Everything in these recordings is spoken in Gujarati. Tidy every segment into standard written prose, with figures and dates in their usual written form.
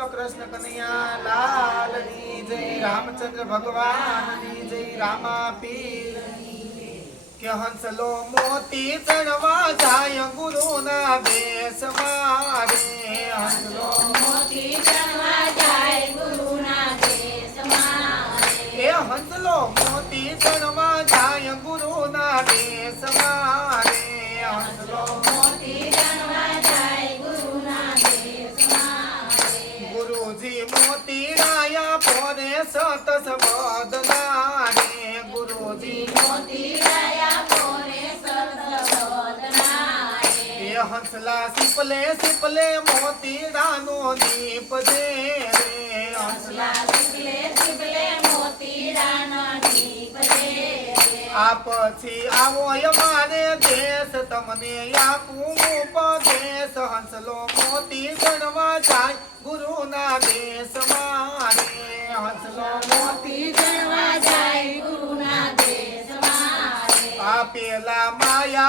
बोलो कृष्ण कन्हैया लाल की जय, रामचंद्र भगवान की जय, रामा पीर के हंसलो मोती चढ़वा जाय गुरु ना देश मारे, हंसलो मोती चढ़वा जाए गुरु ना देश मारे। ए हंसलो मोती चढ़वा जाय गुरु ना देश मारे, हंसलो मोती चढ़वा जाए गुरु ना देश मारे। गुरुजी मोती राया पोरे सत सबद नारे, गुरुजी मोती राया पोरे सत नारे। ए हंसला सिपले सिपले मोती रानो दीप दे रे, हंसला सिपले सिपले मोती राना दीप दे रे। आप छी आवो मारे देश तमने आपू उपदेश, हंसलो मोती चढ़वा जाय गुरु ना देश मारे, हंसलो मोती चढ़वा जाए गुरु ना देश मारे। पेला माया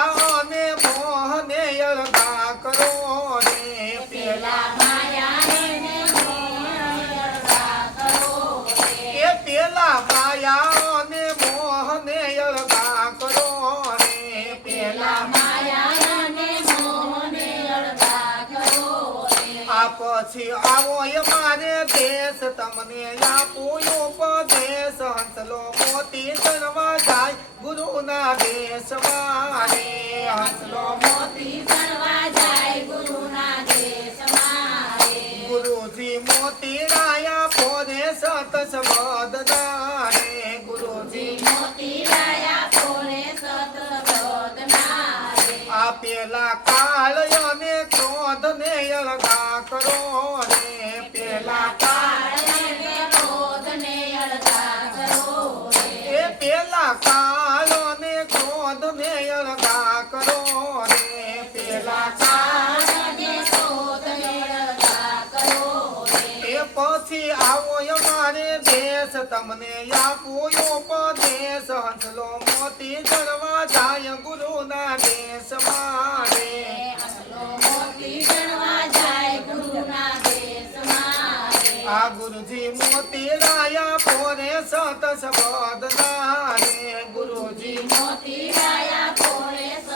ने मोह ने अलगा करो रे, पेला माया ने मोह अलगा करो रे। ए पेला माया ने मोह ने अलगा करो रे, पेला माया ने मोह ने अलगा करो रे। आप छी आवो मारे देश तमने आपो उपदेश, हंसलो मोती चढ़वा जाय गुरु ना देश मारे, हंसलो मोती चढ़वा जाए गुरु ना देश मारे। गुरुजी मोती राया पोरे सत सबद नारे, गुरुजी मोती राया पोरे सत सबद नारे। पेला काल ने क्रोध ने अलगा करो रे, पेला काल ने क्रोध ने अलगा करो रे। ए पेला काल ने क्रोध ने अलगा करो रे, पेला काल ने क्रोध ने अलगा करो रे। ए પછી આવો અમારે દેશ તમને આપો ઉપદેશ, હંસલો મોતી ચડવા જાય ગુરુ ના દેશ મારે, હંસલો મોતી ચડવા જાય ગુરુ ના દેશ મારે। આ ગુરુજી મોતી રાયા પોરે સત સબદ નારે, ગુરુજી મોતી રાયા પોરે સત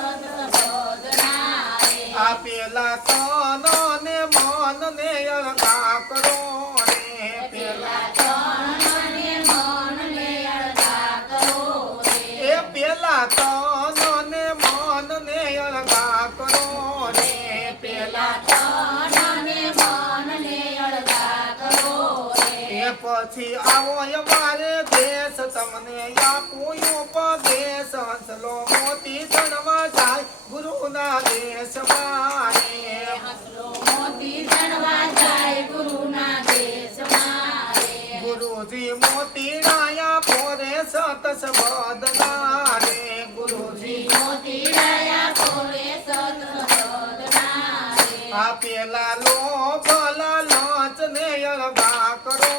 સબદ નારે। આ પેલા તન ને મન ને અલગા કરો રે, પેલા તન ને મન ને અલગા કરો રે। એ પેલા તન ને મન ને અલગા કરો રે, પેલા તન ને મન ને અલગા કરો રે। એ પછી આવો અમારે દેશ તમને આપો ઉપદેશ, હંસલો મોતી ચડવા જાય ગુરુ ના દેશ મારે, હંસલો મોતી ચડવા જાય ગુરુ ના દેશ મારે। ગુરુજી મોતી રાયા પોરે સત સબદ નારે, ગુરુજી મોતી રાયા પોરે સત સબદ નારે। આ પેલા લોભ લાલચ ને અલગા કરો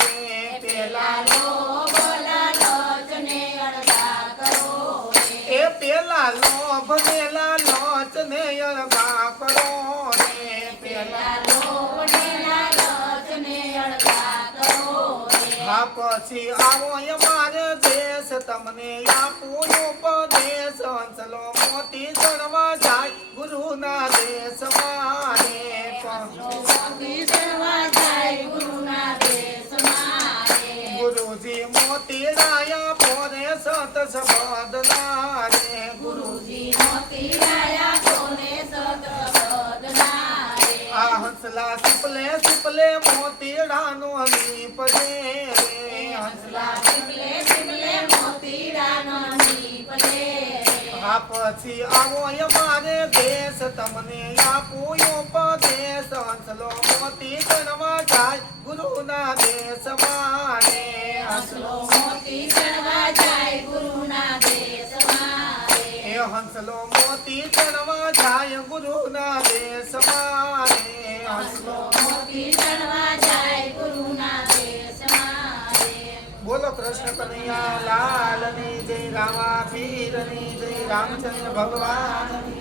રે, પેલા લોભ લાલચ ને અલગા કરો રે। એ પેલા લોભ ને લાલચ ને અલગા કરો રે, પેલા લોભ ને લાલચ ને અલગા કરો રે। આ પછી આવો અમારે દેશ તમને આપો ઉપદેશ, હંસલો મોતી ચડવા જાય ગુરુ ના દેશ મારે, મોતી ચડવા જાય ગુરુ ના દેશ મારે। ગુરુજી મોતી રાયા પોરે સત સબદ નારે, ગુરુજી મોતી રાયા પોરે સત સબદ નારે। આ હંસલા સિપલે સિપલે મોતીડાનો દીપ દે રે, હંસલા સિપલે સિપલે મોતી રાનો દીપ દે રે। આ પછી આવો અમારે દેશ તમને આપો ઉપદેશ, હંસલો મોતી ચડવા જાય ગુરુ ના દેશ મારે, હંસલો મોતી ચડવા જાય ગુરુ ના દેશ મારે। એ હંસલો મોતી ચડવા જાય ગુરુ ના દેશ મારે, હંસલો મોતી ચડવા જાય ગુરુ ના દેશ મારે। બોલો કૃષ્ણ કનૈયા લાલ ની જય, રામા પીર ની જય, રામચંદ્ર ભગવાન ની